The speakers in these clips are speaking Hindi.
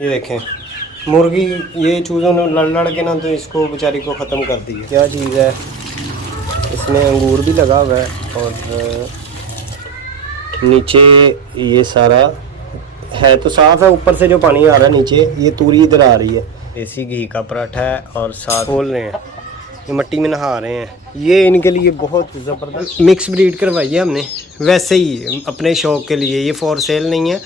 ये देखें मुर्गी, ये चूज़ों ने लड़ लड़ के ना तो इसको बेचारी को ख़त्म कर दी है। क्या चीज़ है, इसमें अंगूर भी लगा हुआ है और नीचे ये सारा है तो साफ़ है, ऊपर से जो पानी आ रहा है नीचे ये तूरी इधर आ रही है। देसी घी का पराठा है और साथ खोल रहे हैं, ये मिट्टी में नहा रहे हैं। ये इनके लिए बहुत ज़बरदस्त मिक्स ब्रीड करवाई है हमने, वैसे ही अपने शौक़ के लिए, ये फॉर सेल नहीं है।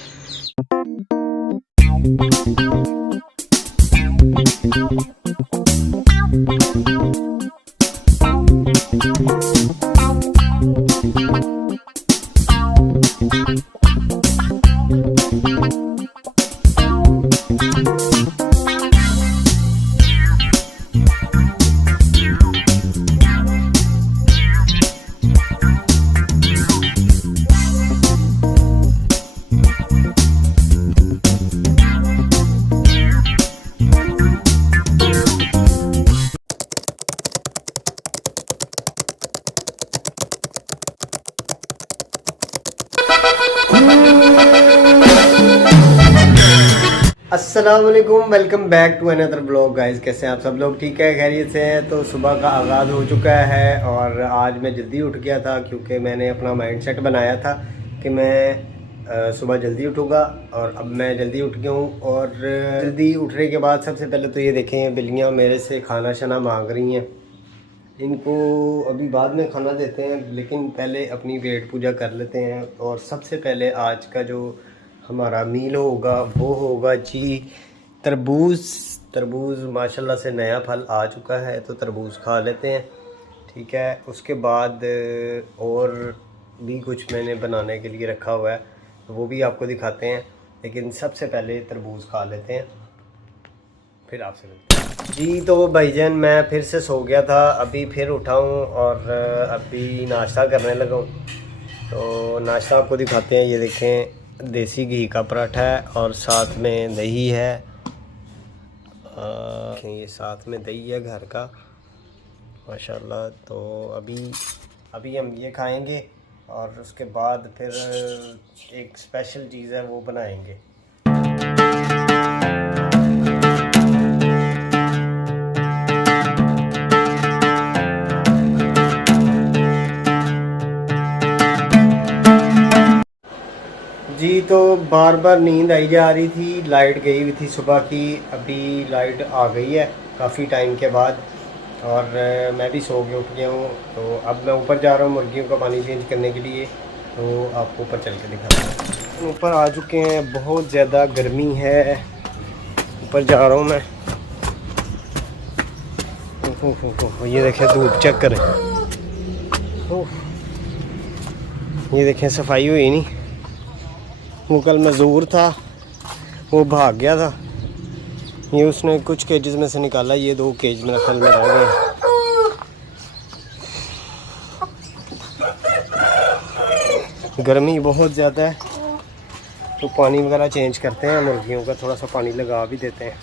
अस्सलाम वालेकुम, welcome back to another blog guys. कैसे हैं आप सब लोग? ठीक है, खैरियत से हैं? तो सुबह का आगाज़ हो चुका है और आज मैं जल्दी उठ गया था क्योंकि मैंने अपना माइंड सेट बनाया था कि मैं सुबह जल्दी उठूँगा और अब मैं जल्दी उठ गया हूँ। और जल्दी उठने के बाद सबसे पहले तो ये देखें, बिल्लियाँ मेरे से खाना शाना मांग रही हैं। इनको अभी बाद में खाना देते हैं, लेकिन पहले अपनी पेट पूजा कर लेते हैं। और सबसे पहले आज का जो हमारा मील होगा वो होगा जी तरबूज़ माशाल्लाह से नया फल आ चुका है, तो तरबूज़ खा लेते हैं। ठीक है, उसके बाद और भी कुछ मैंने बनाने के लिए रखा हुआ है, वो भी आपको दिखाते हैं, लेकिन सबसे पहले तरबूज़ खा लेते हैं, फिर आपसे मिलते हैं जी। तो भाईजान मैं फिर से सो गया था, अभी फिर उठा हूँ और अभी नाश्ता करने लगा हूँ। तो नाश्ता आपको दिखाते हैं। ये देखें, देसी घी का पराठा है और साथ में दही है। ये साथ में दही है घर का माशाल्लाह। तो अभी हम ये खाएंगे और उसके बाद फिर एक स्पेशल चीज़ है वो बनाएंगे। जी तो बार बार नींद आई जा रही थी, लाइट गई हुई थी सुबह की, अभी लाइट आ गई है काफ़ी टाइम के बाद और मैं भी सो के उठ गया हूँ। तो अब मैं ऊपर जा रहा हूँ मुर्गियों का पानी चेंज करने के लिए, तो आपको ऊपर चल के दिखाता हूँ। ऊपर आ चुके हैं, बहुत ज़्यादा गर्मी है, ऊपर जा रहा हूँ मैं। ये देखें धूप चेक करें, ये देखें सफाई हुई नहीं। वो कल मज़दूर था, वो भाग गया था, ये उसने कुछ केजेस में से निकाला, ये 2 केज मेरा कल में रह गए। गर्मी बहुत ज़्यादा है, तो पानी वगैरह चेंज करते हैं मुर्गियों का, थोड़ा सा पानी लगा भी देते हैं।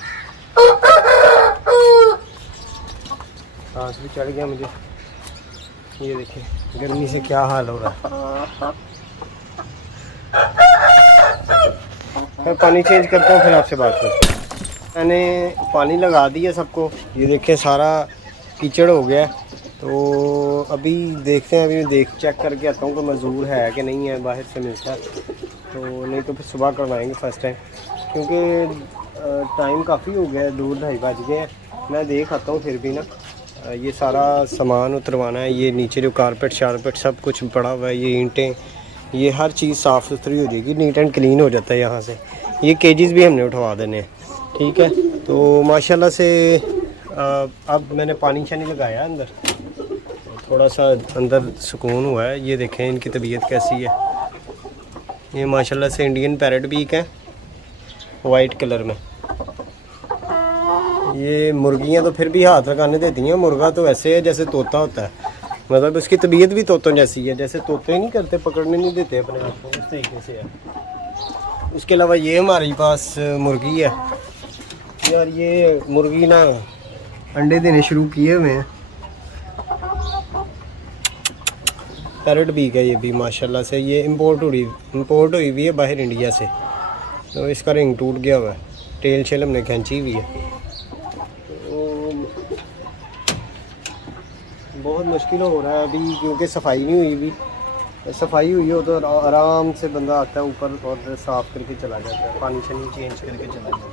सांस भी चढ़ गया मुझे, ये देखिए गर्मी से क्या हाल हो रहा है। मैं पानी चेंज करता हूँ, फिर आपसे बात करता हूँ। मैंने पानी लगा दिया सबको, ये देखें सारा कीचड़ हो गया। तो अभी देखते हैं, अभी चेक करके आता हूँ कि मज़दूर है कि नहीं है, बाहर से मिलता है तो, नहीं तो फिर सुबह करवाएंगे फर्स्ट टाइम, क्योंकि टाइम काफ़ी हो गया है, 2-2:30 बज गए हैं। मैं देख आता हूँ फिर भी ना, ये सारा सामान उतरवाना है, ये नीचे जो कारपेट शारपेट सब कुछ पड़ा हुआ है, ये ईंटें, ये हर चीज़ साफ़ सुथरी हो जाएगी, नीट एंड क्लीन हो जाता है यहाँ से। ये केजेस भी हमने उठवा देने हैं, ठीक है। तो माशाल्लाह से अब मैंने पानी शानी लगाया अंदर, थोड़ा सा अंदर सुकून हुआ है। ये देखें इनकी तबीयत कैसी है। ये माशाल्लाह से इंडियन पैरेट बीक है वाइट कलर में। ये मुर्गियाँ तो फिर भी हाथ लगाने देती हैं, मुर्गा तो ऐसे है जैसे तोता होता है, मतलब उसकी तबीयत भी तोतों जैसी है, जैसे तोते नहीं करते, पकड़ने नहीं देते अपने आप को, उस तरीके से है। उसके अलावा ये हमारे पास मुर्गी है यार, ये मुर्गी ना अंडे देने शुरू किए हुए हैं। पैरेट बीक है ये भी माशाल्लाह से, ये इंपोर्ट हुई हुई है बाहर इंडिया से, तो इसका रिंग टूट गया हुआ है। टेल शेल हमने खींची हुई है। तो बहुत मुश्किल हो रहा है अभी क्योंकि सफाई नहीं हुई भी। सफाई हुई हो तो आराम से बंदा आता है ऊपर और साफ़ करके चला जाता है, पानी शनी चेंज करके चला जाता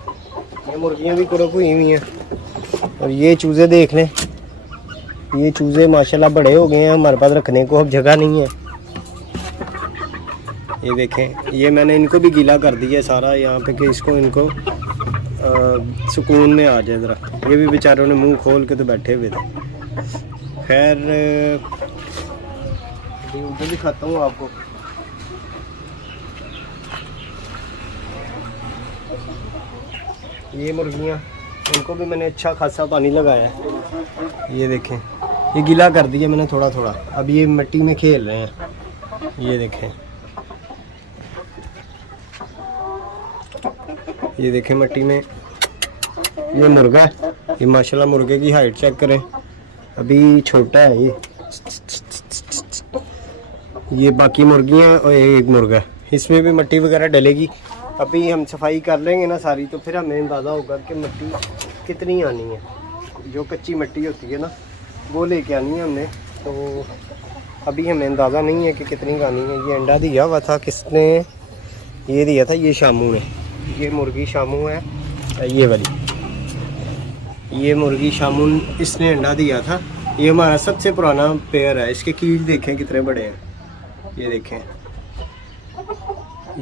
है। ये मुर्गियाँ भी कुरक हुई हुई हैं। और ये चूज़े देख लें, ये चूज़े माशाल्लाह बड़े हो गए हैं, हमारे पास रखने को अब जगह नहीं है। ये देखें, ये मैंने इनको भी गीला कर दिया है सारा यहाँ पे कि इसको इनको सुकून में आ जाए ज़रा। ये भी बेचारों ने मुंह खोल के तो बैठे हुए थे। खैर उनको भी खाता हूँ आपको। ये मुर्गियाँ, इनको भी मैंने अच्छा खासा पानी लगाया है। ये देखें, ये गीला कर दिया मैंने थोड़ा थोड़ा। अब ये मिट्टी में खेल रहे हैं। ये देखें, ये देखें मिट्टी में। ये मुर्गा है, ये माशाल्लाह मुर्गे की हाइट चेक करें, अभी छोटा है ये बाकी मुर्गियाँ और एक मुर्गा, इसमें भी मिट्टी वगैरह डलेगी। अभी हम सफाई कर लेंगे ना सारी, तो फिर हमें अंदाज़ा होगा कि मिट्टी कितनी आनी है। जो कच्ची मिट्टी होती है ना वो लेके आनी है हमने। तो अभी हमें अंदाज़ा नहीं है कि कितनी आनी है। ये अंडा दिया हुआ था किसने, ये दिया था ये शामू ने। ये मुर्गी शामू है, ये वाली ये मुर्गी शामू इसने अंडा दिया था। ये हमारा सबसे पुराना पेयर है। इसके कील देखें कितने बड़े हैं। ये देखें,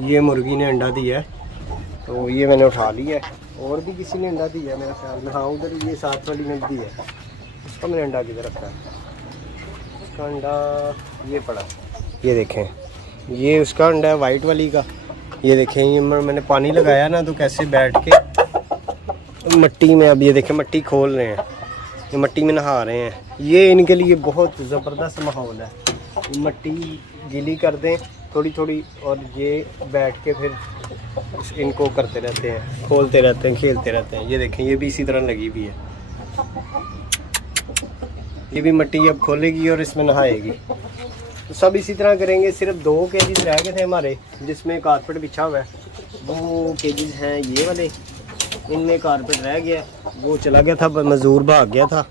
ये मुर्गी ने अंडा दिया है, तो ये मैंने उठा लिया है। और भी किसी ने अंडा दिया मेरे ख्याल में, हाँ उधर ये साथ वाली ने दिया है। उसका मैंने अंडा किधर रखा है, उसका अंडा ये पड़ा, ये देखें, ये उसका अंडा है वाइट वाली का। ये देखें, ये मैंने पानी लगाया ना तो कैसे बैठ के मिट्टी में, अब ये देखें मिट्टी खोल रहे हैं, ये मिट्टी में नहा रहे हैं। ये इनके लिए बहुत ज़बरदस्त माहौल है। मिट्टी गीली कर दें थोड़ी थोड़ी और ये बैठ के फिर इनको करते रहते हैं, खोलते रहते हैं, खेलते रहते हैं। ये देखें, ये भी इसी तरह लगी हुई है। ये भी मिट्टी अब खोलेगी और इसमें नहाएगी। तो सब इसी तरह करेंगे। सिर्फ 2 केजेस रह गए थे हमारे जिसमें कारपेट बिछा हुआ है। 2 केजेस हैं ये वाले, इनमें कारपेट रह गया, वो चला गया था, मज़दूर भाग गया था,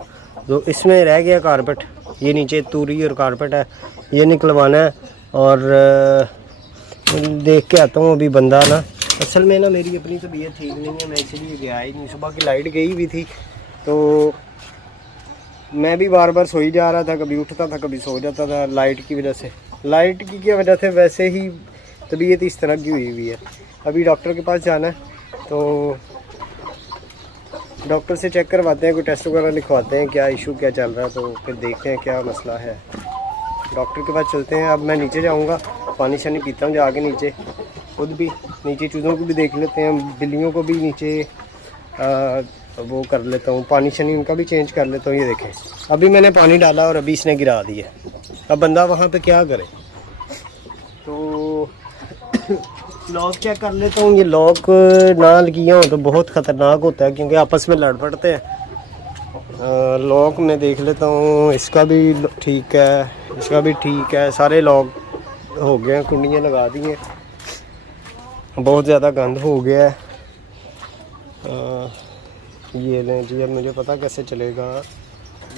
तो इसमें रह गया कारपेट। ये नीचे तूरी और कारपेट है, ये निकलवाना है। और देख के आता हूँ अभी बंदा ना, असल में ना मेरी अपनी तबीयत ठीक नहीं है, मैं इसलिए गया ही नहीं। सुबह की लाइट गई हुई थी तो मैं भी बार बार सोई जा रहा था, कभी उठता था कभी सो जाता था लाइट की वजह से। लाइट की वजह से वैसे ही तबीयत इस तरह की हुई है। अभी डॉक्टर के पास जाना है, तो डॉक्टर से चेक करवाते हैं, कोई टेस्ट वगैरह लिखवाते हैं क्या इशू क्या चल रहा है, तो फिर देखते हैं क्या मसला है। डॉक्टर के पास चलते हैं। अब मैं नीचे जाऊंगा, पानी शानी पीता हूँ जाके नीचे, खुद भी नीचे चूज़ों को भी देख लेते हैं, बिल्लियों को भी नीचे वो कर लेता हूँ, पानी शानी उनका भी चेंज कर लेता हूँ। ये देखें, अभी मैंने पानी डाला और अभी इसने गिरा दिया। अब बंदा वहाँ पे क्या करे, तो लॉक चेक कर लेता हूँ। ये लॉक ना किया हो तो बहुत ख़तरनाक होता है क्योंकि आपस में लड़ पड़ते हैं। लॉक में देख लेता हूँ, इसका भी ठीक है, इसका भी ठीक है, सारे लॉक हो गए हैं, कुंडियाँ लगा दी हैं। बहुत ज़्यादा गंद हो गया है। ये लें जी, अब मुझे पता कैसे चलेगा।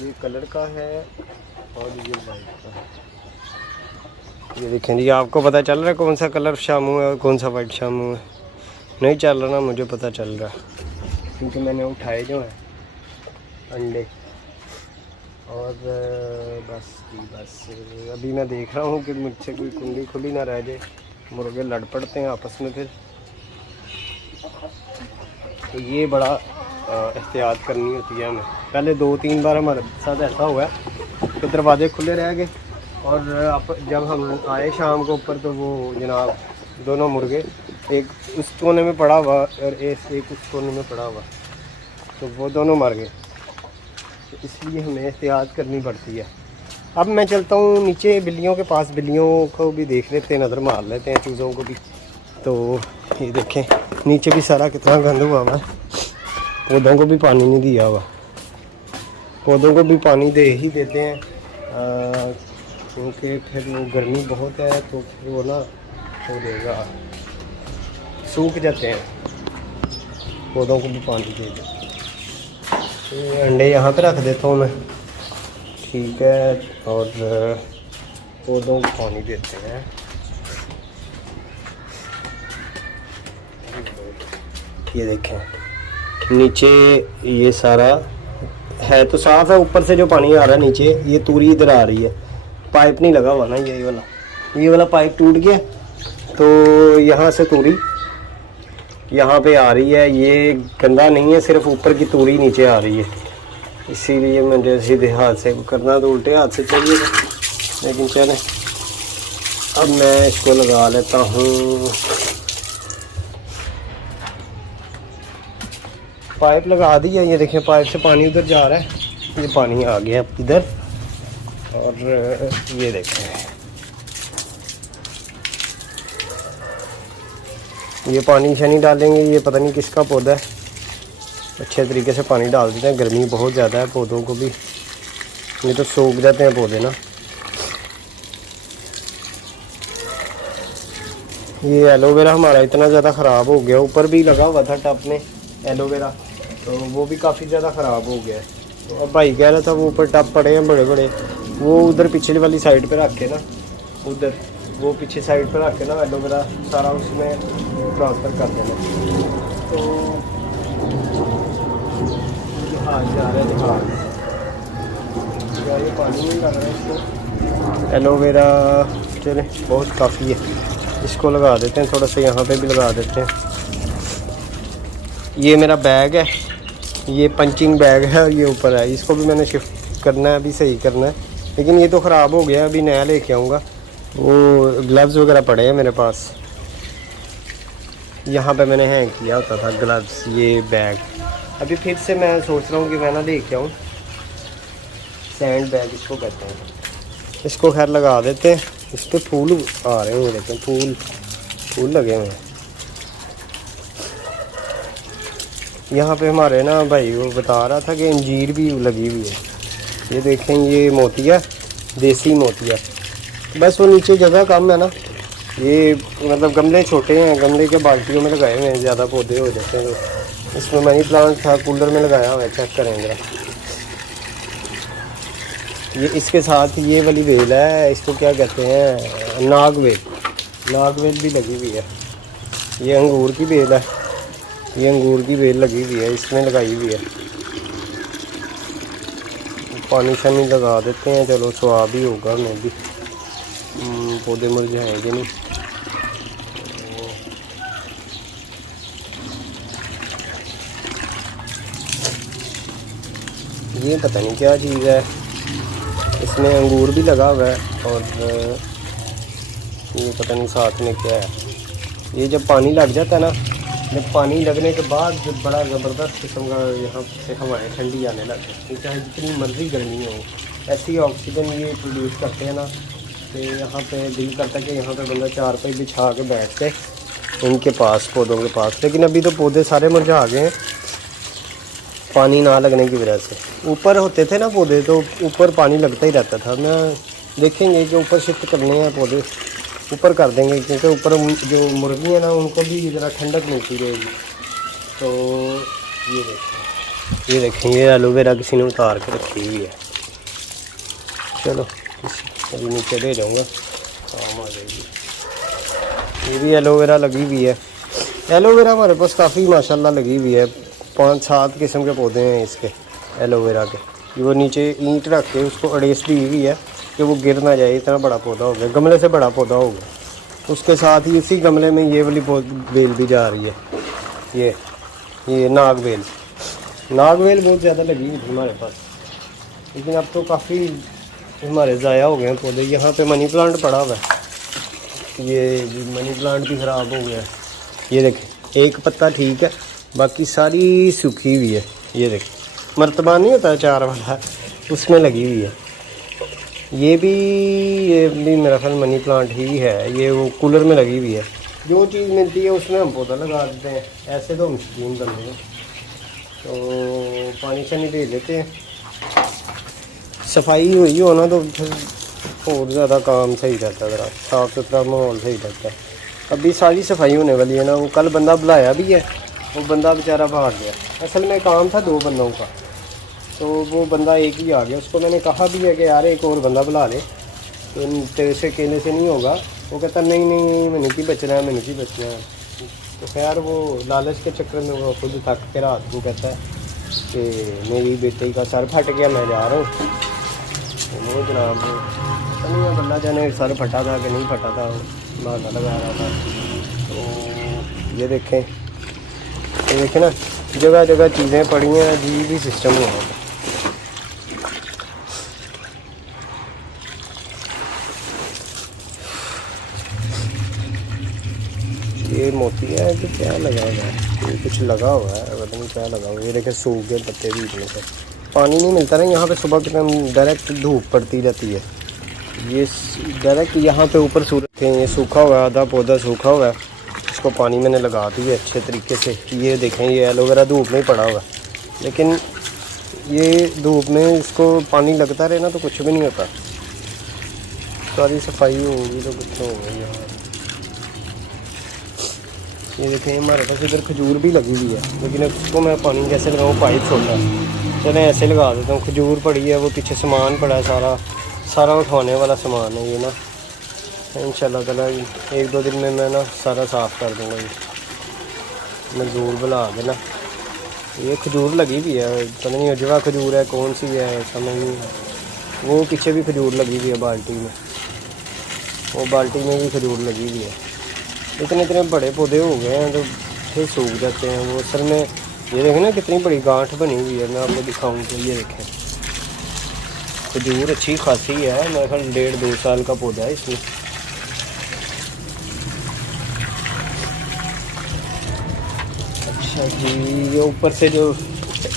ये कलर का है और ये वाइट का है। ये देखें जी, आपको पता चल रहा है कौन सा कलर शामू है और कौन सा वाइट शामू है? नहीं चल रहा ना, मुझे पता चल रहा क्योंकि मैंने उठाए जो हैं अंडे। और बस अभी मैं देख रहा हूँ कि मुझसे कोई कुंडी खुली ना रह जाए, मुर्गे लड़ पड़ते हैं आपस में फिर। तो ये बड़ा एहतियात करनी होती है हमें। पहले 2-3 बार हमारे साथ ऐसा हुआ कि दरवाजे खुले रह गए और जब हम आए शाम को ऊपर तो वो जनाब दोनों मुर्गे, एक उस कोने में पड़ा हुआ और एक उस कोने में पड़ा हुआ, तो वो दोनों मर गए। तो इसलिए हमें एहतियात करनी पड़ती है। अब मैं चलता हूँ नीचे बिल्लियों के पास, बिल्लियों को भी देख लेते हैं, नज़र मार लेते हैं, चूज़ों को भी। तो ये देखें नीचे भी सारा कितना गंद हुआ है। पौधों को भी पानी नहीं दिया हुआ, पौधों को भी पानी दे ही देते हैं क्योंकि फिर वो गर्मी बहुत है तो फिर वो ना हो देगा, सूख जाते हैं। पौधों को भी पानी चाहिए। ये अंडे यहाँ पे रख देता हूँ मैं, ठीक है, और पौधों को पानी देते हैं। ये देखें नीचे ये सारा है तो साफ़ है, ऊपर से जो पानी आ रहा है नीचे ये तूरी इधर आ रही है, पाइप नहीं लगा हुआ ना, ये वाला पाइप टूट गया तो यहाँ से तूरी यहाँ पे आ रही है। ये गंदा नहीं है, सिर्फ ऊपर की तूरी नीचे आ रही है, इसीलिए मुझे सीधे हाथ से करना तो उल्टे हाथ से चाहिए, लेकिन चले अब मैं इसको लगा लेता हूँ। पाइप लगा दी है, ये देखें पाइप से पानी उधर जा रहा है, ये पानी आ गया इधर, और ये देखें ये पानी शनी डालेंगे, ये पता नहीं किसका पौधा है, अच्छे तरीके से पानी डाल देते हैं, गर्मी बहुत ज़्यादा है पौधों को भी, ये तो सूख जाते हैं पौधे ना। ये एलोवेरा हमारा इतना ज़्यादा ख़राब हो गया, ऊपर भी लगा हुआ था टब में एलोवेरा, तो वो भी काफ़ी ज़्यादा ख़राब हो गया है। तो अब भाई कह रहा था वो ऊपर टब पड़े हैं बड़े बड़े, वो उधर पिछले वाली साइड पे रख के ना, उधर वो पीछे साइड पे रख के ना एलोवेरा सारा उसमें ट्रांसफ़र कर देना। तो आज जा रहा है दिखा ये पानी नहीं लग रहा है इसको, एलोवेरा चले बहुत काफ़ी है, इसको लगा देते हैं थोड़ा सा, यहाँ पे भी लगा देते हैं। ये मेरा बैग है, ये पंचिंग बैग है और ये ऊपर है, इसको भी मैंने शिफ्ट करना है, अभी सही करना है, लेकिन ये तो ख़राब हो गया, अभी नया लेके आऊँगा। वो ग्लव्स वगैरह पड़े हैं मेरे पास, यहाँ पे मैंने हैंग किया होता था ग्लव्स, ये बैग अभी फिर से मैं सोच रहा हूँ कि मैं ना लेके आऊँ, सैंड बैग इसको कहते हैं। इसको खैर लगा देते हैं, इस पर फूल आ रहे हैं, देखें फूल लगे हुए हैं। यहाँ पे हमारे ना भाई वो बता रहा था कि अंजीर भी लगी हुई है, ये देखें ये मोतिया, देसी मोतिया, बस वो नीचे जगह कम है ना, ये मतलब गमले छोटे हैं, गमले के बाल्टियों में लगाए हुए हैं, ज़्यादा पौधे हो जाते हैं। तो इसमें मनी प्लांट था, कूलर में लगाया हुआ है, चेक करें जरा। ये इसके साथ ये वाली बेल है, इसको क्या कहते हैं, नागवेल भी लगी हुई है। ये अंगूर की बेल है, ये अंगूर की बेल लगी हुई है, इसमें लगाई हुई है। पानी शानी लगा देते हैं, चलो स्वाब ही होगा, हमें भी पौधे मुरझाएंगे नहीं। ये पता नहीं क्या चीज़ है, इसमें अंगूर भी लगा हुआ है, और ये पता नहीं साथ में क्या है। ये जब पानी लग जाता है ना, जब पानी लगने के बाद जब बड़ा ज़बरदस्त किस्म का यहाँ से हवाएं ठंडी आने लग जाती है, चाहे जितनी मर्जी गर्मी हो, ऐसी ऑक्सीजन ये प्रोड्यूस करते हैं ना कि यहाँ पे दिल करता है कि यहाँ पे बंदा चारपाई बिछा के बैठ के इनके पास, पौधों के पास। लेकिन अभी तो पौधे सारे मुरझा गए हैं पानी ना लगने की वजह से। ऊपर होते थे ना पौधे तो ऊपर पानी लगता ही रहता था। मैं देखेंगे कि ऊपर शिफ्ट करने हैं पौधे, ऊपर कर देंगे, क्योंकि ऊपर जो मुर्गी है ना उनको भी ज़रा ठंडक मिलती रहेगी। तो ये देखें ये एलोवेरा किसी ने उतार के रखी हुई है। चलो अभी नीचे दे जाऊँगा, काम आ जाएगी। ये भी एलोवेरा लगी हुई है। एलोवेरा हमारे पास काफ़ी माशाल्लाह लगी हुई है, 5-7 किस्म के पौधे हैं इसके एलोवेरा के। वो नीचे ईंट रख के उसको अड़ेस दी हुई है कि वो गिर ना जाए, इतना बड़ा पौधा हो गया, गमले से बड़ा पौधा हो गया। उसके साथ ही उसी गमले में ये वाली बेल भी जा रही है, ये नागवेल बहुत ज़्यादा लगी हुई थी हमारे पास, लेकिन अब तो काफ़ी हमारे ज़ाया हो गए हैं पौधे। यहाँ पे मनी प्लांट पड़ा हुआ है, ये मनी प्लांट भी ख़राब हो गया है। ये देखें एक पत्ता ठीक है, बाकी सारी सूखी हुई है। ये देखें मर्तबा नहीं होता चार वाला, उसमें लगी हुई है। ये भी मेरा ख्याल मनी प्लांट ही है, ये वो कूलर में लगी हुई है। जो चीज़ मिलती है उसमें हम पौधा लगा देते हैं, ऐसे तो हम शकीन बन रहे हैं। तो पानी शानी दे देते हैं, सफाई हुई हो ना तो फिर और ज़्यादा काम सही रहता है, ज़रा साफ़ सुथरा माहौल सही रहता है। अभी सारी सफाई होने वाली है ना, वो कल बंदा बुलाया भी है वो बंदा बेचारा भाग गया। असल में काम था 2 बंदों का, तो वो बंदा एक ही आ गया। उसको मैंने कहा भी है कि यार एक और बंदा बुला ले, तो तेरे से अकेले से नहीं होगा। वो कहता नहीं नहीं नहीं, मैंने की बचना है, मैंने की बचना है। तो खैर वो लालच के चक्कर में वो खुद थक के रात को कहता है कि मेरी बेटे का सर फट गया, मैं जा रहा हूँ। तो वो जनाब पता नहीं बल्ला जाने सर फटा था कि नहीं फटा था, बहाना लगा रहा था। तो ये देखें ना, जगह जगह चीज़ें पड़ी हैं, अजीब ही सिस्टम हुआ है। ये मोती है कि क्या लगा हुआ है, ये कुछ लगा हुआ है, पता नहीं क्या लगा हुआ है। ये देखें सूख गए पत्ते भी इतने से, पानी नहीं मिलता ना यहाँ पे। सुबह के टाइम डायरेक्ट धूप पड़ती रहती है, ये डायरेक्ट यहाँ पे ऊपर सूरज थे। ये सूखा हुआ है, आधा पौधा सूखा हुआ है, इसको पानी मैंने लगा दी है अच्छे तरीके से। ये देखें ये एलोवेरा धूप में ही पड़ा हुआ है, लेकिन ये धूप में इसको पानी लगता रहे ना तो कुछ भी नहीं होता। सारी सफाई होगी तो कुछ होगा यार। ये देखें हमारे पास इधर खजूर भी लगी हुई है, लेकिन इसको मैं पानी कैसे लगाऊँ, पाइप छोटा है। चलें ऐसे लगा देता हूँ। खजूर पड़ी है, वो पीछे सामान पड़ा है, सारा उठाने वाला सामान है ये ना। इंशाल्लाह ताला 1-2 दिन में मैं ना सारा साफ़ कर दूँगा। ये मजदूर बुला के ना। ये खजूर लगी भी है, पता नहीं अजवा खजूर है कौन सी है समझ नहीं। वो पीछे भी खजूर लगी हुई है बाल्टी में, वो बाल्टी में भी खजूर लगी हुई है। इतने बड़े पौधे हो गए हैं तो फिर सूख जाते हैं वो। असल में ये देखें ना कितनी बड़ी गांठ बनी हुई है, मैं आपको दिखाऊँ तो ये देखें खजूर अच्छी खासी है। मेरे ख्याल 1.5-2 साल का पौधा है इसमें। अच्छा जी, ये ऊपर से जो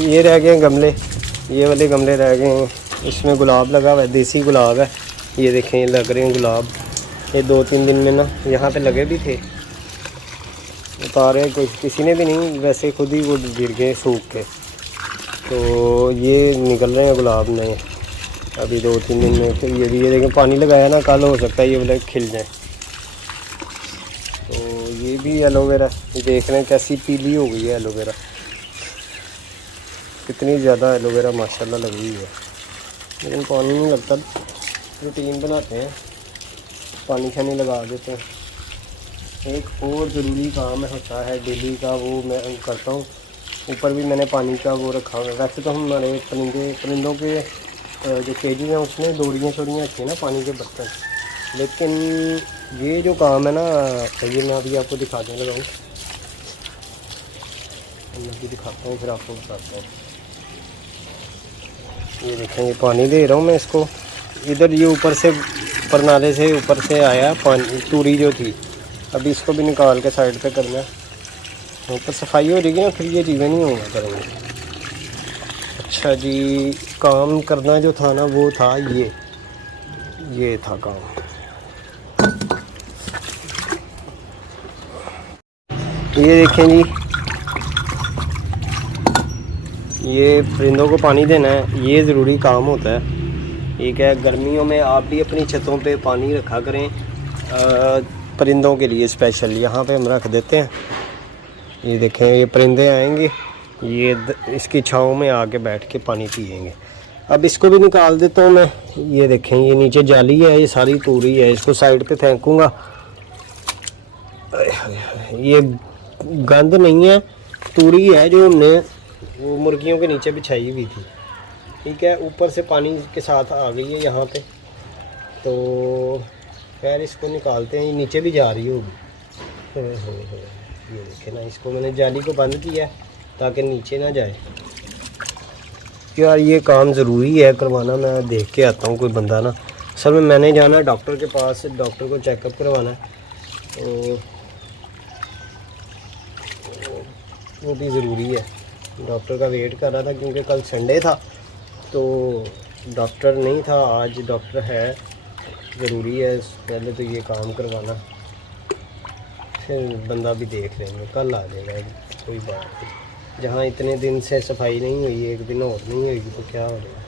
ये रह गए हैं गमले, ये वाले गमले रह गए हैं, इसमें गुलाब लगा हुआ है, देसी गुलाब है। ये देखें ये लग रहे हैं गुलाब। ये 2-3 दिन में ना यहाँ पे लगे भी थे, उतारे कोई किसी ने भी नहीं, वैसे खुद ही वो गिर गए सूख के। तो ये निकल रहे हैं गुलाब नए अभी 2-3 दिन में। फिर ये देखें पानी लगाया ना, कल हो सकता है ये वाले खिल जाए। तो ये भी एलोवेरा, ये देख रहे हैं कैसी पीली हो गई है एलोवेरा, कितनी ज़्यादा एलोवेरा माशाल्लाह लगी हुई है। लेकिन पानी नहीं लगता, रूटीन बनाते हैं, पानी शानी लगा देते हैं। एक और ज़रूरी काम होता है डेली का, वो मैं करता हूँ। ऊपर भी मैंने पानी का वो रखा हुआ है। वैसे तो हमारे परिंदों के जो केजेस हैं उसमें डोरियाँ शोरियाँ रखी हैं ना, पानी के बर्तन। लेकिन ये जो काम है ना, ये मैं अभी आपको दिखाने लगा हूँ, मैं अभी दिखाता हूँ फिर आपको बताता हूँ। ये देखें ये पानी दे रहा हूँ मैं इसको। इधर ये ऊपर से परनाले से ऊपर से आया पानी, तूरी जो थी, अभी इसको भी निकाल के साइड पे करना है। ऊपर सफाई हो जाएगी ना, फिर ये चीज़ें नहीं होगा करेंगे। अच्छा जी, काम करना जो था ना वो था ये था काम। ये देखें जी, ये परिंदों को पानी देना है, ये ज़रूरी काम होता है। ठीक है, गर्मियों में आप भी अपनी छतों पे पानी रखा करें परिंदों के लिए स्पेशल। यहाँ पे हम रख देते हैं। ये देखें ये परिंदे आएंगे, ये इसकी छाँव में आके बैठ के पानी पिएंगे। अब इसको भी निकाल देता हूँ मैं। ये देखें ये नीचे जाली है, ये सारी तूरी है, इसको साइड पे फेंकूँगा। ये गंद नहीं है, तूरी है जो हमने वो मुर्गियों के नीचे बिछाई हुई थी। ठीक है, ऊपर से पानी के साथ आ गई है यहाँ पे, तो खैर इसको निकालते हैं। ये नीचे भी जा रही होगी। ये देखें ना, इसको मैंने जाली को बंद किया है ताकि नीचे ना जाए। यार ये काम ज़रूरी है करवाना। मैं देख के आता हूँ कोई बंदा ना, सर में मैंने जाना डॉक्टर के पास, डॉक्टर को चेकअप करवाना है, तो वो भी ज़रूरी है। डॉक्टर का वेट कर रहा था क्योंकि कल संडे था, तो डॉक्टर नहीं था, आज डॉक्टर है। ज़रूरी है पहले तो ये काम करवाना, फिर बंदा भी देख लेंगे, कल आ जाएगा, कोई बात नहीं। जहाँ इतने दिन से सफाई नहीं हुई, एक दिन और नहीं होगी तो क्या हो जाएगा।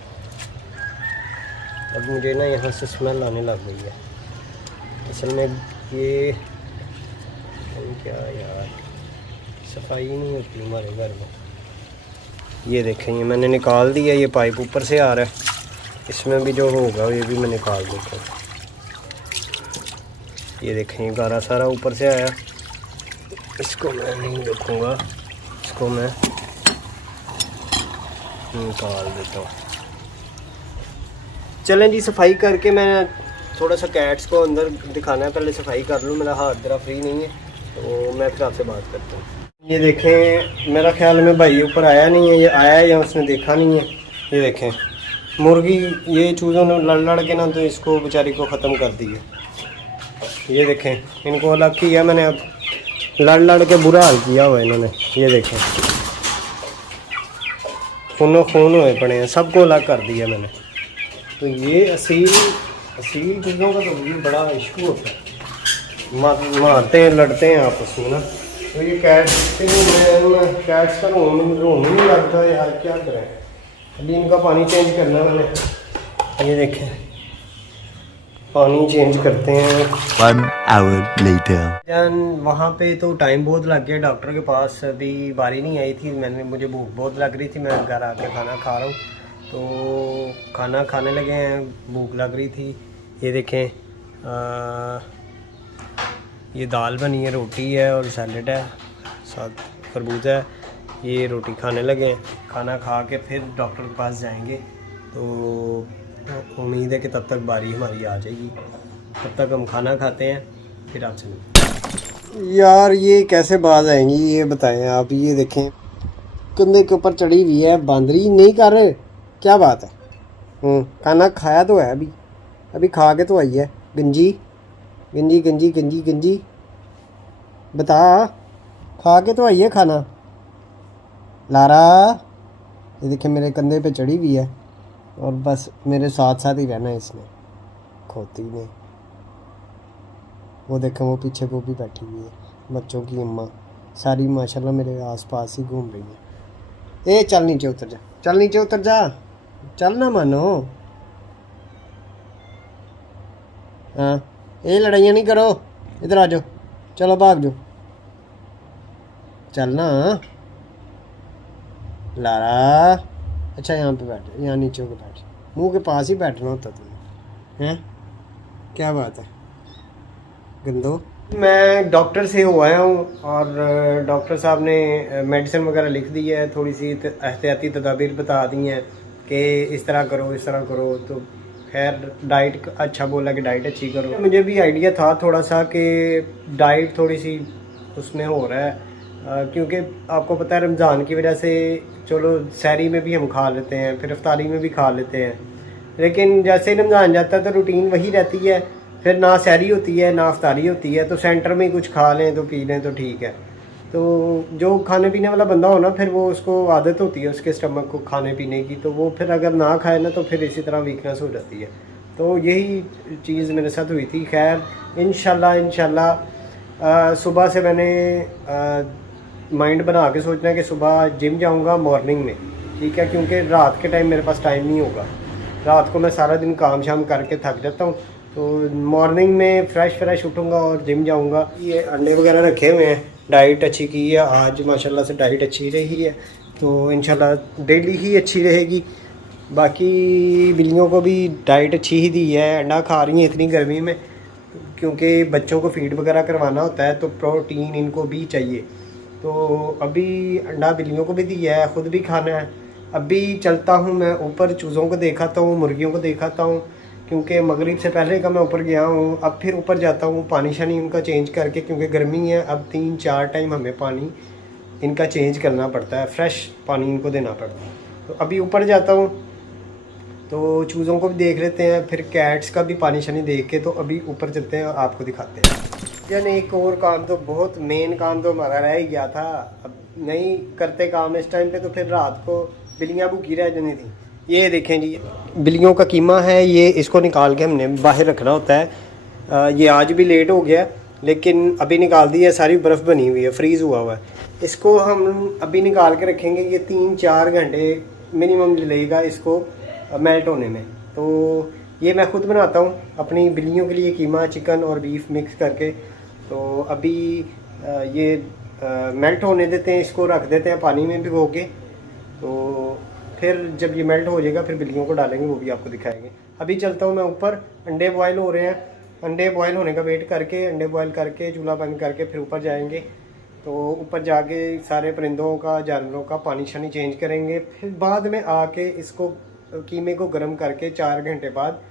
अब मुझे ना यहाँ से स्मेल आने लग गई है। असल में ये क्या यार, सफाई नहीं होती हमारे घर में। ये देखें, ये मैंने निकाल दिया, ये पाइप ऊपर से आ रहा है, इसमें भी जो होगा ये भी मैं निकाल देता हूँ। ये देखें, ये गारा सारा ऊपर से आया, इसको मैं नहीं रखूँगा, इसको मैं निकाल देता हूँ। चलें जी, सफाई करके मैं थोड़ा सा कैट्स को अंदर दिखाना है, पहले सफाई कर लूँ, मेरा हाथ जरा फ्री नहीं है, तो मैं फिर आपसे बात करता हूँ। ये देखें, मेरा ख्याल में भाई ऊपर आया नहीं है, ये आया है या उसने देखा नहीं है। ये देखें, मुर्गी ये चूज़ों ने लड़ के ना तो इसको बेचारी को ख़त्म कर दी है। ये देखें, इनको अलग किया मैंने, अब लड़ के बुरा हाल किया हुआ है इन्होंने। ये देखें, खूनों खून हुए पड़े हैं, सबको अलग कर दिया मैंने। तो ये असील चीज़ों का तो ये बड़ा इशू होता है, मारते हैं, लड़ते हैं आपस में ना। तो ये कैट्स का रोने नहीं लगता है यार, क्या करें। अभी इनका पानी चेंज करना है मैंने। ये देखें, पानी चेंज करते हैं। 1 hour later. वहाँ पे तो टाइम बहुत लग गया डॉक्टर के पास, अभी बारी नहीं आई थी, मुझे भूख बहुत लग रही थी, मैं घर आके खाना खा रहा हूँ, तो खाना खाने लगे हैं, भूख लग रही थी। ये देखें, ये दाल बनी है, रोटी है और सैलड है, साथ खरबूजा है। ये रोटी खाने लगे, खाना खा के फिर डॉक्टर के पास जाएंगे, तो उम्मीद है कि तब तक बारी हमारी आ जाएगी। तब तक हम खाना खाते हैं, फिर आपसे मिलते। यार ये कैसे बाज आएंगी ये बताएं आप। ये देखें, कंधे के ऊपर चढ़ी हुई है, बांदरी नहीं कर रहे, क्या बात है। खाना खाया तो है, अभी खा के तो आई है। गंजी गंजी गंजी गंजी गंजी बता, खा के तो आई है खाना लारा। ये देखें, मेरे कंधे पे चढ़ी हुई है और बस मेरे साथ साथ ही रहना है इसने, खोती ने। वो देखें, वो पीछे वो भी बैठी हुई है, बच्चों की अम्मा सारी माशाल्लाह मेरे आसपास ही घूम रही है। ए चल नीचे उतर जा, चल नीचे उतर जा, चल ना मानो। हाँ, ये लड़ाइयाँ नहीं करो, इधर आ जाओ, चलो भाग जाओ, चल ना लारा। अच्छा यहाँ पे बैठ, यहाँ नीचे होकर बैठ, मुंह के पास ही बैठना होता तुम्हें, हैं? क्या बात है गंदो। मैं डॉक्टर से हो आया हूँ और डॉक्टर साहब ने मेडिसिन वगैरह लिख दी है, थोड़ी सी एहतियाती तदाबीर बता दी हैं कि इस तरह करो, इस तरह करो। तो खैर डाइट अच्छा बोला कि डाइट अच्छी करो। मुझे भी आइडिया था थोड़ा सा कि डाइट थोड़ी सी उसमें हो रहा है, क्योंकि आपको पता है रमज़ान की वजह से चलो सहरी में भी हम खा लेते हैं, फिर इफ्तारी में भी खा लेते हैं, लेकिन जैसे ही रमज़ान जाता है तो रूटीन वही रहती है, फिर ना सहरी होती है ना इफ्तारी होती है, तो सेंटर में ही कुछ खा लें तो पी लें तो ठीक है। तो जो खाने पीने वाला बंदा हो ना, फिर वो उसको आदत होती है उसके स्टमक को खाने पीने की, तो वो फिर अगर ना खाए ना तो फिर इसी तरह वीकनेस हो जाती है। तो यही चीज़ मेरे साथ हुई थी। खैर इंशाल्लाह सुबह से मैंने माइंड बना के सोचना है कि सुबह जिम जाऊंगा मॉर्निंग में, ठीक है, क्योंकि रात के टाइम मेरे पास टाइम नहीं होगा, रात को मैं सारा दिन काम शाम करके थक जाता हूँ, तो मॉर्निंग में फ्रेश उठूँगा और जिम जाऊँगा। ये अंडे वगैरह रखे हुए हैं, डाइट अच्छी की है आज माशाल्लाह से, डाइट अच्छी रही है, तो इंशाल्लाह डेली ही अच्छी रहेगी। बाकी बिल्लियों को भी डाइट अच्छी ही दी है, अंडा खा रही हैं इतनी गर्मी में, क्योंकि बच्चों को फीड वगैरह करवाना होता है, तो प्रोटीन इनको भी चाहिए। तो अभी अंडा बिल्लियों को भी दिया है, ख़ुद भी खाना है। अभी चलता हूँ मैं ऊपर, चूज़ों को देखाता हूँ, मुर्गियों को देखाता हूँ, क्योंकि मगरिब से पहले का मैं ऊपर गया हूँ। अब फिर ऊपर जाता हूँ, पानी शानी उनका चेंज करके, क्योंकि गर्मी है, अब 3-4 टाइम हमें पानी इनका चेंज करना पड़ता है, फ्रेश पानी इनको देना पड़ता है। तो अभी ऊपर जाता हूँ, तो चूज़ों को भी देख लेते हैं, फिर कैट्स का भी पानी शानी देख के, तो अभी ऊपर चलते हैं और आपको दिखाते हैं। यानी एक और काम तो, बहुत मेन काम तो हमारा रह ही गया था, अब नहीं करते काम इस टाइम पे, तो फिर रात को बिल्लियाँ भूखी रह जानी थी। ये देखें जी, बिल्लियों का कीमा है ये, इसको निकाल के हमने बाहर रखना होता है। ये आज भी लेट हो गया, लेकिन अभी निकाल दी है, सारी बर्फ़ बनी हुई है, फ्रीज़ हुआ हुआ है। इसको हम अभी निकाल के रखेंगे, ये 3-4 घंटे मिनिमम लगेगा इसको मेल्ट होने में। तो ये मैं ख़ुद बनाता हूँ अपनी बिल्लियों के लिए कीमा, चिकन और बीफ मिक्स करके। तो अभी ये मेल्ट होने देते हैं, इसको रख देते हैं पानी में भिगो के। तो फिर जब ये मेल्ट हो जाएगा फिर बिल्लियों को डालेंगे, वो भी आपको दिखाएंगे। अभी चलता हूँ मैं ऊपर, अंडे बॉयल हो रहे हैं, अंडे बॉयल होने का वेट करके, अंडे बॉयल करके चूल्हा बंद करके फिर ऊपर जाएंगे। तो ऊपर जाके सारे परिंदों का, जानवरों का पानी शानी चेंज करेंगे। फिर बाद में आके इसको कीमे को गर्म करके 4 घंटे बाद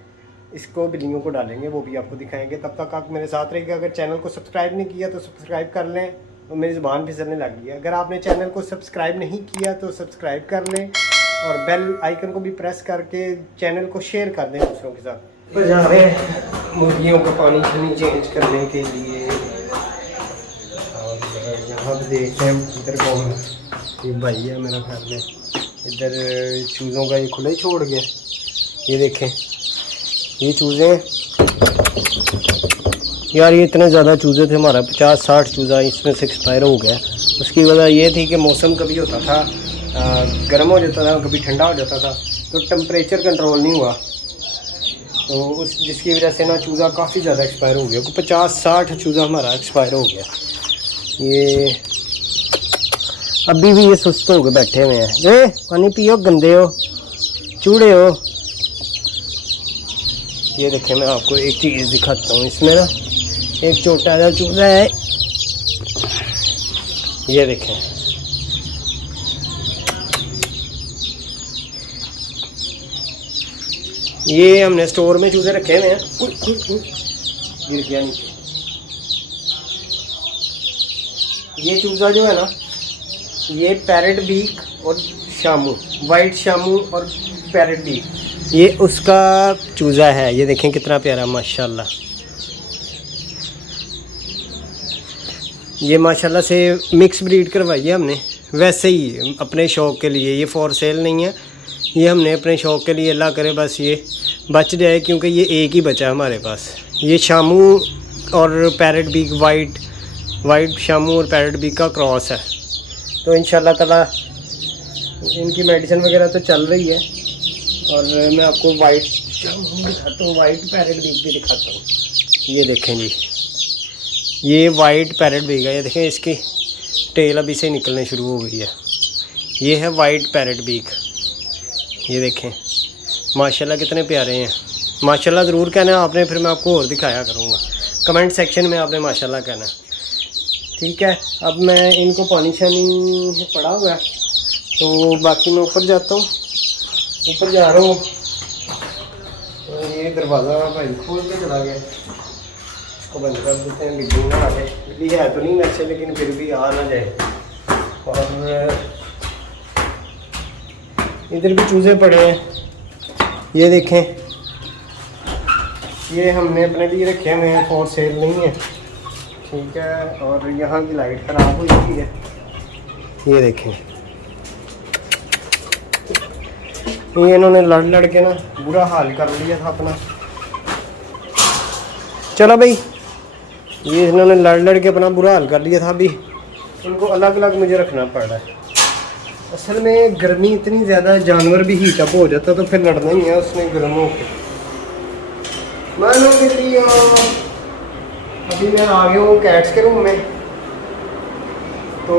इसको बिल्लियों को डालेंगे, वो भी आपको दिखाएंगे। तब तक आप मेरे साथ रहिएगा। अगर चैनल को सब्सक्राइब नहीं किया तो सब्सक्राइब कर लें, तो मेरी ज़ुबान फिसलने लगी है। अगर आपने चैनल को सब्सक्राइब नहीं किया तो सब्सक्राइब कर लें और बेल आइकन को भी प्रेस करके चैनल को शेयर कर दें दूसरों के साथ। तो जा रहे हैं मुर्गियों का पानी शानी चेंज करने के लिए। और यहाँ पर देखते हैं इधर कौन है, ये भाई है मेरा ख्याल में। इधर चूज़ों का ये खुला ही छोड़ गया, ये देखें ये चूज़े यार, ये इतने ज़्यादा चूज़े थे, हमारा 50-60 चूज़ा इसमें से एक्सपायर हो गया। उसकी वजह ये थी कि मौसम कभी होता था गर्म हो जाता था, कभी ठंडा हो जाता था, तो टेम्परेचर कंट्रोल नहीं हुआ, तो उस जिसकी वजह से ना चूज़ा काफ़ी ज़्यादा एक्सपायर हो गया। 50-60 चूज़ा हमारा एक्सपायर हो गया। ये अभी भी ये सुस्त हो गए बैठे हुए हैं। पानी पियो, गंदे हो, चूड़े हो। ये देखें, मैं आपको एक चीज़ दिखाता हूँ। इसमें ना एक छोटा सा चूजा है, ये देखें। ये हमने स्टोर में चूजे रखे हुए हैं। गिर गया नीचे। ये चूजा जो है ना, ये पैरेट बीक और शामू, वाइट शामू और पैरेट बीक, ये उसका चूजा है। ये देखें कितना प्यारा, माशाल्लाह। ये माशाल्लाह से मिक्स ब्रीड करवाई है हमने, वैसे ही अपने शौक़ के लिए। ये फॉर सेल नहीं है, ये हमने अपने शौक़ के लिए, अल्लाह करे बस ये बच जाए, क्योंकि ये एक ही बचा हमारे पास। ये शामू और पैरेट बीक, वाइट शामू और पैरेट बीक का क्रॉस है। तो इंशाल्लाह ताला इनकी मेडिसिन वगैरह तो चल रही है। और मैं आपको वाइट शामू दिखाता हूँ, वाइट पैरेट बीक भी दिखाता हूँ। ये देखें जी, ये वाइट पैरेट बीक है। ये देखें, इसकी टेल अभी से निकलने शुरू हो गई है। ये है वाइट पैरेट बीक, ये देखें माशाल्लाह कितने प्यारे हैं। माशाल्लाह ज़रूर कहना है आपने, फिर मैं आपको और दिखाया करूँगा। कमेंट सेक्शन में आपने माशाल्लाह कहना, ठीक है। अब मैं इनको पानी शानी पड़ा हुआ है, तो बाकी मैं ऊपर जाता हूँ। ऊपर जा रहा हूँ, तो ये दरवाज़ा भाई खोल के चला गया, इसको बंद कर देते हैं। बिल्ली ना आ जाए, बिल्ली है तो नहीं वैसे, लेकिन फिर भी आ ना जाए। और इधर भी चूज़े पड़े हैं, ये देखें। ये हमने अपने लिए रखे हुए हैं, फॉर सेल नहीं है, ठीक है। और यहाँ की लाइट ख़राब हुई हुई है, ये देखें। ये इन्होंने लड़ के ना बुरा हाल कर लिया था अपना। चलो भाई, ये इन्होंने लड़ के अपना बुरा हाल कर लिया था। अभी इनको अलग अलग मुझे रखना पड़ रहा है। असल में गर्मी इतनी ज़्यादा, जानवर भी हीट अप हो जाता तो फिर लड़ना ही है उसने गर्म हो के। मानो बिल्ली, अभी मैं आ गया हूँ कैट्स के रूम में, तो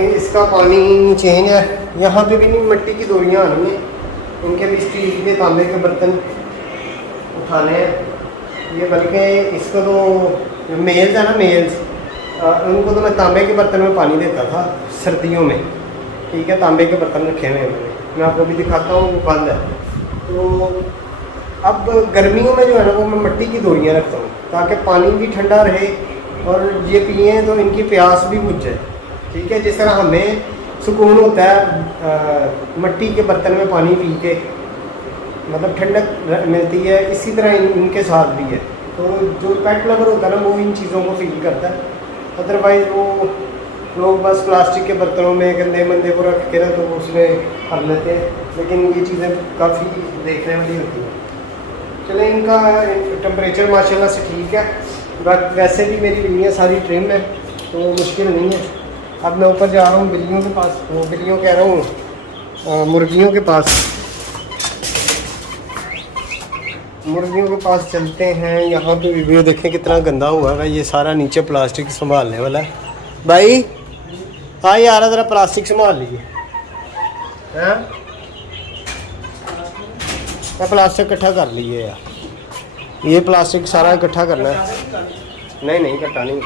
इसका पानी चेंज है। यहाँ पे भी नहीं मिट्टी की दोरियाँ आनी हैं, इनके भी स्टील के, तांबे के बर्तन उठाने हैं। ये बल्कि इसको तो मेल्स है ना, मेल्स, उनको तो मैं तांबे के बर्तन में पानी देता था सर्दियों में, ठीक है। तांबे के बर्तन रखे हुए हैं मैंने, मैं आपको भी दिखाता हूँ, वो बंद है। तो अब गर्मियों में जो है ना, वो मैं मिट्टी की दोरियाँ रखता हूँ, ताकि पानी भी ठंडा रहे और ये पिए तो इनकी प्यास भी बुझ जाए, ठीक है। जिस तरह हमें सुकून होता है मिट्टी के बर्तन में पानी पी के, मतलब ठंडक मिलती है, इसी तरह इनके साथ भी है। तो जो पेट लवर होता है ना, वो इन चीज़ों को फील करता है। अदरवाइज़ वो लोग बस प्लास्टिक के बर्तनों में गंदे मंदे को रख के ना, तो उसमें कर लेते हैं, लेकिन ये चीज़ें काफ़ी देखने वाली होती हैं। चले, इनका टेम्परेचर माशाल्लाह से ठीक है। बट वैसे भी मेरी बिल्लियाँ सारी ट्रिम है, तो मुश्किल नहीं है। अब मैं ऊपर जा रहा हूँ बिल्लियों के पास, वो बिल्लियों कह रहा हूँ मुर्गियों के पास। मुर्गियों के पास चलते हैं। यहाँ पे वीडियो देखें कितना गंदा हुआ है। ये सारा नीचे प्लास्टिक संभालने वाला है। भाई हाँ यार ज़रा प्लास्टिक संभाल लीजिए हैं, प्लास्टिक इकट्ठा कर लीजिए यार, ये प्लास्टिक सारा इकट्ठा करना है। नहीं इकट्ठा नहीं।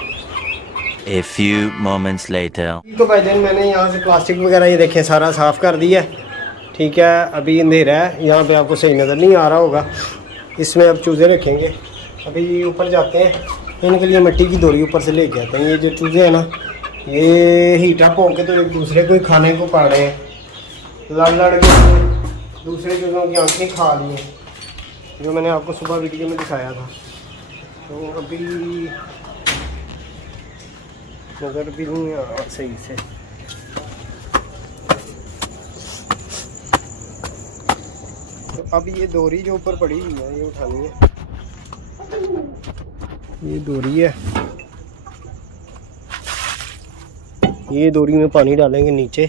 A few moments later. तो भाई दिन मैंने यहाँ से प्लास्टिक वगैरह ये देखें सारा साफ़ कर दिया है, ठीक है। अभी अंधेरा है, यहाँ पे आपको सही नज़र नहीं आ रहा होगा। इसमें अब चूज़े रखेंगे। अभी ऊपर जाते हैं, इनके लिए मिट्टी की दोरी ऊपर से लेके आते हैं। ये जो चूज़े हैं ना, ये हीट अप होकर तो एक दूसरे को ही खाने को पा रहे हैं, लड़ के दूसरे चूज़ों की आँखें खा ली हैं, जो मैंने आपको सुबह वीडियो में दिखाया था। तो अभी नज़र भी नहीं आ रहा सही से। तो अब ये दोरी जो ऊपर पड़ी हुई है ये उठानी है। ये दोरी है, ये दोरी में पानी डालेंगे नीचे।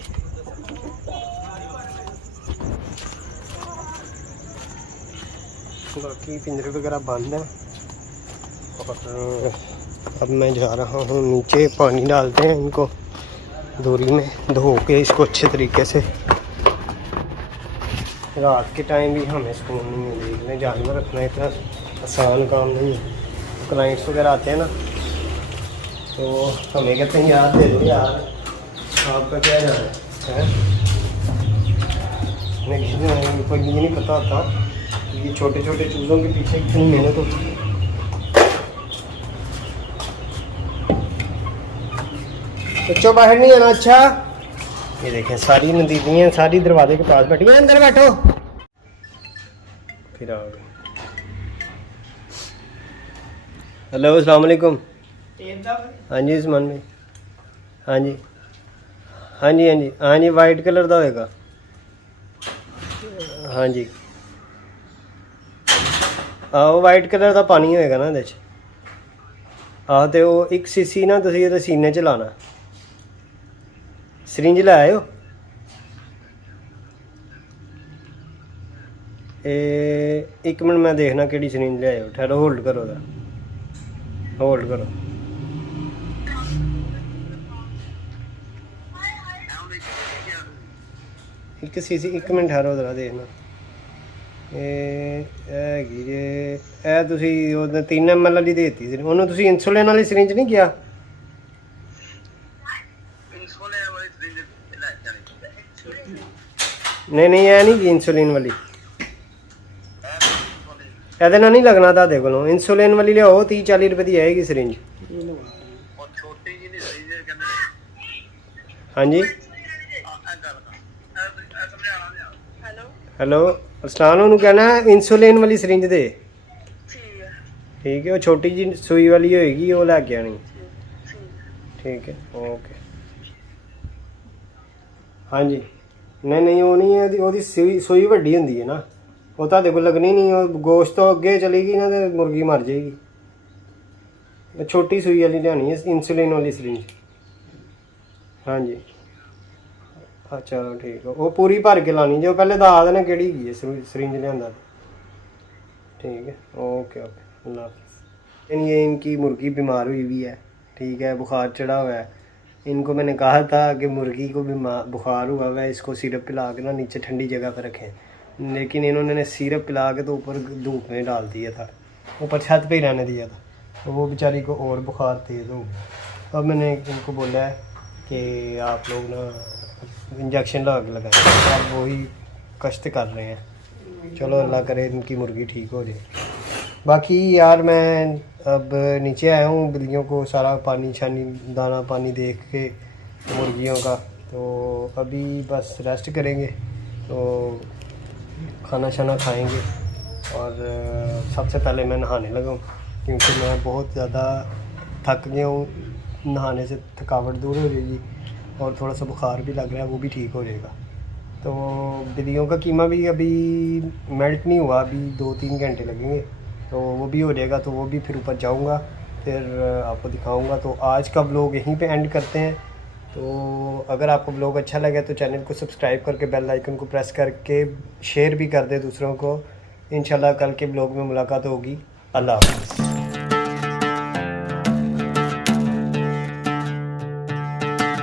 बाकी पिंजरे वगैरह बंद है। और अब मैं जा रहा हूँ नीचे, पानी डालते हैं इनको दोरी में, धो के इसको अच्छे तरीके से। रात के टाइम भी हमें सुकून नहीं है, देखने जानवर रखना इतना आसान काम नहीं है। क्लाइंट्स वगैरह आते हैं ना, तो हमें कहते हैं यार दे दो यार, आपका क्या जाना है। कोई ये नहीं पता होता ये छोटे छोटे चूज़ों के पीछे कितनी मेहनत होती है। बच्चों बाहर नहीं आना। अच्छा ये देखें सारी नदीदियाँ सारी दरवाजे के पास बैठी हैं, अंदर बैठो। फिर आओ। हेलो अस्सलाम वालेकुम। हाँ जी उस्मान भाई। हाँ जी हाँ जी हाँ जी हाँ जी, वाइट कलर का होएगा। हाँ जी ਆਹੋ ਵਾਈਟ ਕਲਰ ਦਾ ਪਾਣੀ ਹੋਏਗਾ ਨਾ ਇਹਦੇ 'ਚ। ਆਹ ਤੇ ਉਹ ਇੱਕ ਸੀਸੀ ਨਾ ਤੁਸੀਂ ਇਹਦੇ ਸੀਨੇ 'ਚ ਲਾਣਾ। ਸਰਿੰਜ ਲੈ ਆਇਓ। ਇਹ ਇੱਕ ਮਿੰਟ ਮੈਂ ਦੇਖਣਾ ਕਿਹੜੀ ਸਰਿੰਜ ਲੈ ਆਇਓ। ਠਹਿਰੋ, ਹੋਲਡ ਕਰੋ ਉਹਦਾ, ਹੋਲਡ ਕਰੋ। ਇੱਕ ਸੀਸੀ, ਇੱਕ ਮਿੰਟ ਠਹਿਰੋ ਜ਼ਰਾ ਦੇਖਣਾ। ਇਹ ਹੈਗੀ ਜੇ, ਇਹ ਤੁਸੀਂ ਉਹਨੇ 3 ml ਵਾਲੀ ਦੇ ਦਿੱਤੀ ਸੀ ਉਹਨੂੰ, ਤੁਸੀਂ ਇਨਸੂਲਿਨ ਵਾਲੀ ਸਰਿੰਜ ਨਹੀਂ ਕਿਹਾ? ਨਹੀਂ ਇਹ ਨਹੀਂ ਇਨਸੂਲਿਨ ਵਾਲੀ, ਇਹਦੇ ਨਾਲ ਨਹੀਂ ਲੱਗਣਾ ਤੁਹਾਡੇ ਕੋਲੋਂ। ਇਨਸੂਲਿਨ ਵਾਲੀ ਲਿਆਓ, 30-40 ਰੁਪਏ ਦੀ ਆਏਗੀ ਸਰਿੰਜ। ਹਾਂਜੀ हेलो अस्लान, उन्होंने कहना है इंसुलिन वाली सरिंज दे। ठीक है, वो छोटी जी सुई वाली होएगी, वो लैके आनी। ठीक है ओके। हाँ जी नहीं वो नहीं है, वो सुई वड्डी होंदी है ना, वो तुहाडे कोल लगनी नहीं। वो गोश्त तो अगे चलेगी ना तो मुर्गी मर जाएगी। छोटी सुई वाली लियानी है, इंसुलिन वाली सरिंज। हाँ जी हाँ चलो ठीक है, वो पूरी भर के लानी जो, पहले दस देना केड़ी है सरिंज लिया। ठीक है ओके ओके अल्लाह हाफ़िज़। ये इनकी मुर्गी बीमार हुई हुई है, ठीक है, बुखार चढ़ा हुआ है। इनको मैंने कहा था कि मुर्गी को बुखार हुआ हुआ है, इसको सिरप पिला के ना नीचे ठंडी जगह पर रखें, लेकिन इन्होंने सिरप पिला के तो ऊपर धूप में डाल दिया था, ऊपर छत पे ही रहने दिया था, तो वो बेचारी को और बुखार तेज़ हो गया। अब मैंने इनको बोला है कि आप लोग ना इंजेक्शन लगाए, अब वही कष्ट कर रहे हैं। चलो अल्लाह करे इनकी मुर्गी ठीक हो जाए। बाकी यार मैं अब नीचे आया हूँ, बिल्लियों को सारा पानी शानी दाना पानी देख के मुर्गियों का, तो अभी बस रेस्ट करेंगे, तो खाना शाना खाएंगे। और सबसे पहले मैं नहाने लगा हूँ, क्योंकि मैं बहुत ज़्यादा थक गया हूँ। नहाने से थकावट दूर हो जाएगी और थोड़ा सा बुखार भी लग रहा है, वो भी ठीक हो जाएगा। तो बिल्लियों का कीमा भी अभी मेल्ट नहीं हुआ, अभी 2-3 घंटे लगेंगे, तो वो भी हो जाएगा। तो वो भी फिर ऊपर जाऊंगा, फिर आपको दिखाऊंगा। तो आज का ब्लॉग यहीं पे एंड करते हैं। तो अगर आपको ब्लॉग अच्छा लगे तो चैनल को सब्सक्राइब करके बेल आइकन को प्रेस करके शेयर भी कर दे दूसरों को। इंशाल्लाह कल के ब्लॉग में मुलाकात होगी। अल्लाह हाफ़िज़।